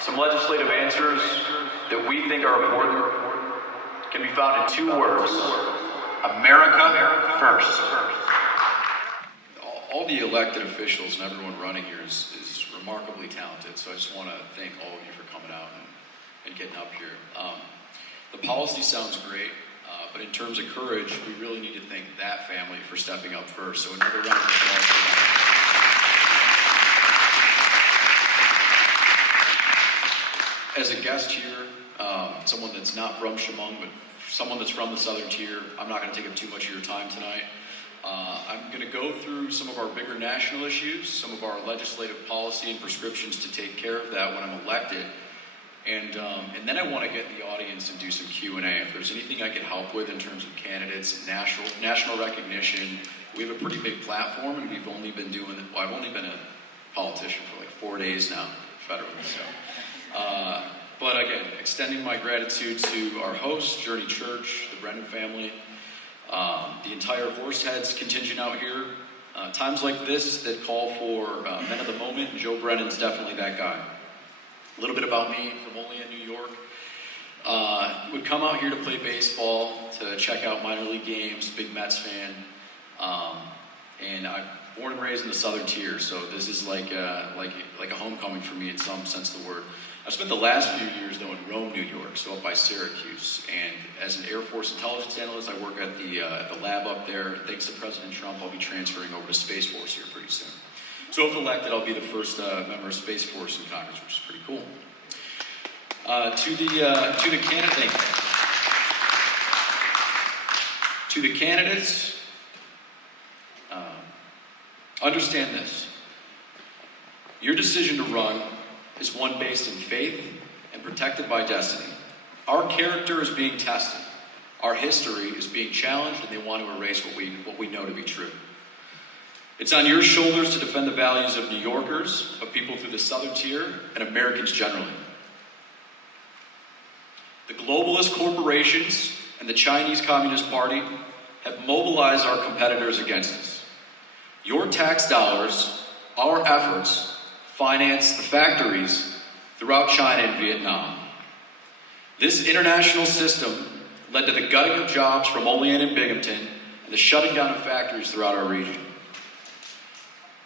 Some legislative answers that we think are important can be found in two words: America first. All the elected officials and everyone running here is remarkably talented, so I just want to thank all of you for coming out and getting up here. The policy sounds great, but in terms of courage, we really need to thank that family for stepping up first. So another round of applause for them. As a guest here, someone that's not from Chemung, but someone that's from the Southern Tier, I'm not going to take up too much of your time tonight. I'm going to go through some of our bigger national issues, some of our legislative policy and prescriptions to take care of that when I'm elected. And then I want to get in the audience and do some Q&A. If there's anything I can help with in terms of candidates, national recognition, we have a pretty big platform, and we've only been doing it. Well, I've only been a politician for like 4 days now, federally. So, but again, extending my gratitude to our host, Journey Church, the Brennan family, the entire Horseheads contingent out here. Times like this that call for men of the moment, and Joe Brennan's definitely that guy. A little bit about me, from Olean, New York. Would come out here to play baseball, to check out minor league games, big Mets fan. And I'm born and raised in the Southern Tier, so this is like a homecoming for me in some sense of the word. I spent the last few years though in Rome, New York, so up by Syracuse. And as an Air Force intelligence analyst, I work at the lab up there. Thanks to President Trump, I'll be transferring over to Space Force here pretty soon. So if elected, I'll be the first member of Space Force in Congress, which is pretty cool. To the candidates, understand this. Your decision to run is one based in faith and protected by destiny. Our character is being tested. Our history is being challenged, and they want to erase what we know to be true. It's on your shoulders to defend the values of New Yorkers, of people through the Southern Tier, and Americans generally. The globalist corporations and the Chinese Communist Party have mobilized our competitors against us. Your tax dollars, our efforts, finance the factories throughout China and Vietnam. This international system led to the gutting of jobs from Olean and Binghamton and the shutting down of factories throughout our region.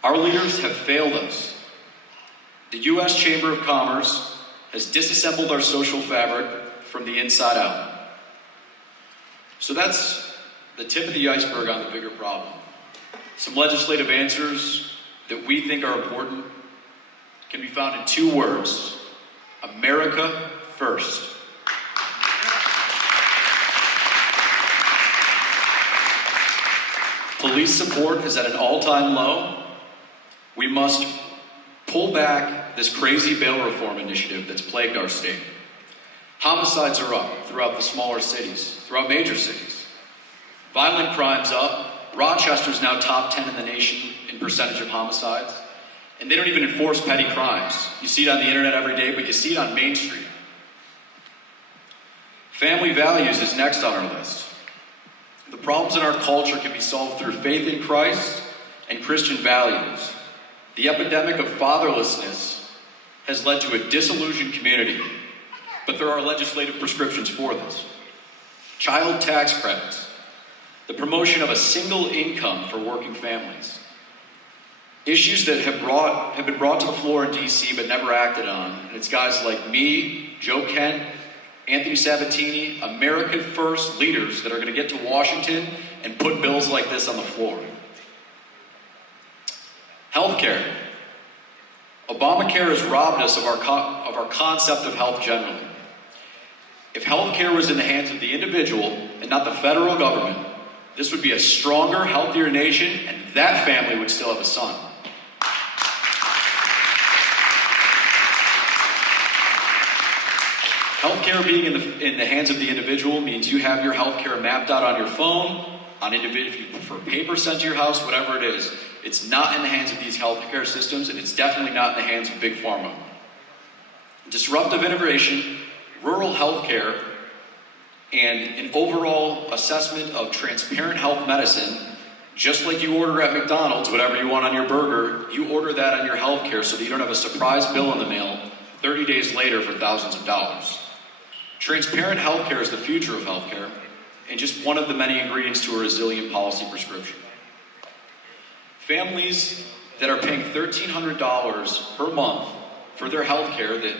Our leaders have failed us. The U.S. Chamber of Commerce has disassembled our social fabric from the inside out. So that's the tip of the iceberg on the bigger problem. Some legislative answers that we think are important can be found in two words: America first. Police support is at an all-time low. We must pull back this crazy bail reform initiative that's plagued our state. Homicides are up throughout the smaller cities, throughout major cities. Violent crime's up. Rochester's now top 10 in the nation in percentage of homicides. And they don't even enforce petty crimes. You see it on the internet every day, but you see it on Main Street. Family values is next on our list. The problems in our culture can be solved through faith in Christ and Christian values. The epidemic of fatherlessness has led to a disillusioned community, but there are legislative prescriptions for this. Child tax credits, the promotion of a single income for working families. Issues that have been brought to the floor in DC but never acted on. And it's guys like me, Joe Kent, Anthony Sabatini, American First leaders that are going to get to Washington and put bills like this on the floor. Healthcare. Obamacare has robbed us of our concept of health generally. If healthcare was in the hands of the individual and not the federal government, this would be a stronger, healthier nation, and that family would still have a son. Healthcare being in the hands of the individual means you have your healthcare mapped out on your phone, if you prefer paper sent to your house, whatever it is. It's not in the hands of these healthcare systems, and it's definitely not in the hands of Big Pharma. Disruptive innovation, rural healthcare, and an overall assessment of transparent health medicine, just like you order at McDonald's, whatever you want on your burger, you order that on your healthcare so that you don't have a surprise bill in the mail 30 days later for thousands of dollars. Transparent healthcare is the future of healthcare, and just one of the many ingredients to a resilient policy prescription. Families that are paying $1,300 per month for their healthcare that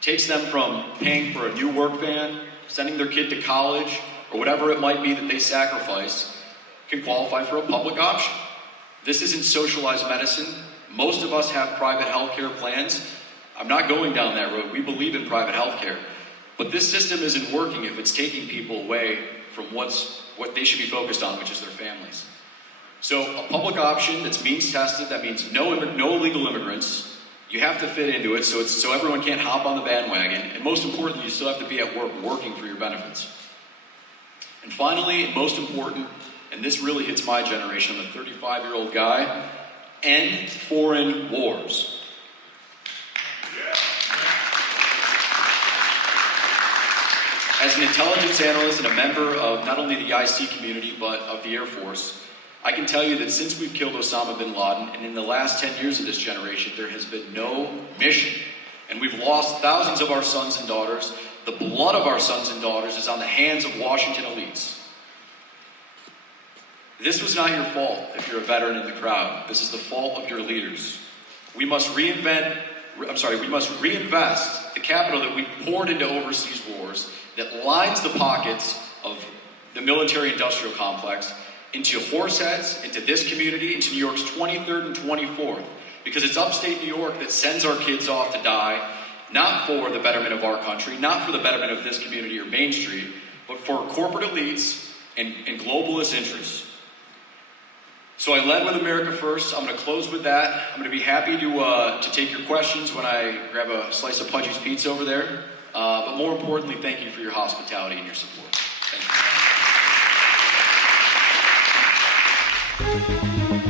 takes them from paying for a new work van, sending their kid to college, or whatever it might be that they sacrifice, can qualify for a public option. This isn't socialized medicine. Most of us have private healthcare plans. I'm not going down that road. We believe in private healthcare. But this system isn't working if it's taking people away from what they should be focused on, which is their families. So a public option that's means tested, that means no illegal immigrants. You have to fit into it so everyone can't hop on the bandwagon. And most importantly, you still have to be at work working for your benefits. And finally, and most important, and this really hits my generation, I'm a 35-year-old guy, end foreign wars. As an intelligence analyst and a member of not only the IC community, but of the Air Force, I can tell you that since we've killed Osama bin Laden, and in the last 10 years of this generation, there has been no mission. And we've lost thousands of our sons and daughters. The blood of our sons and daughters is on the hands of Washington elites. This was not your fault if you're a veteran in the crowd. This is the fault of your leaders. We must reinvest the capital that we poured into overseas wars that lines the pockets of the military-industrial complex into Horseheads, into this community, into New York's 23rd and 24th. Because it's upstate New York that sends our kids off to die, not for the betterment of our country, not for the betterment of this community or Main Street, but for corporate elites and globalist interests. So I led with America First. I'm going to close with that. I'm going to be happy to take your questions when I grab a slice of Pudgy's Pizza over there. But more importantly, thank you for your hospitality and your support. Thank you.